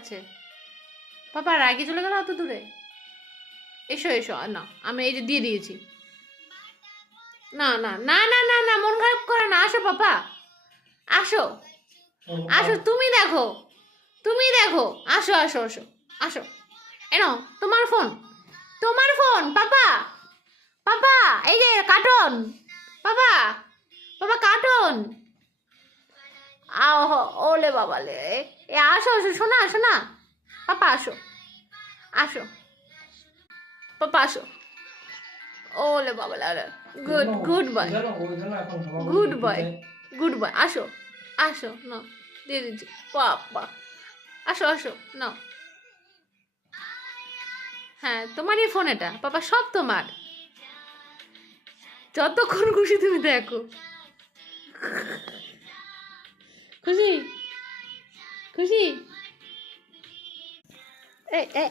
আছে পাপা রাগে চলে গেল অত দূরে। এসো এসো, না আমি এই যে দিয়ে দিয়েছি। না না না না না না, মন খারাপ করে না, আসো পাপা আসো আসো, তুমি দেখো তুমি দেখো, আসো আসো আসো আসো। এনো তোমার ফোন, তোমার ফোন পাপা, পাপা এই যে কার্টুন, পাপা পাপা কার্টুন। আহ ওলে বাবা লে, এ আসো আসো, শোনা শোনা, পাপা আসো আসো, পাপা আসো। ওলে বাবা লে, good good boy, good boy, good boy, আসো আসো, না দিয়ে দিচ্ছি পাপা, আসো আসো নাও। হ্যাঁ তোমারই ফোন এটা পাপা, সব তোমার, যতক্ষণ খুশি তুমি দেখো। খুশি খুশি, এই এই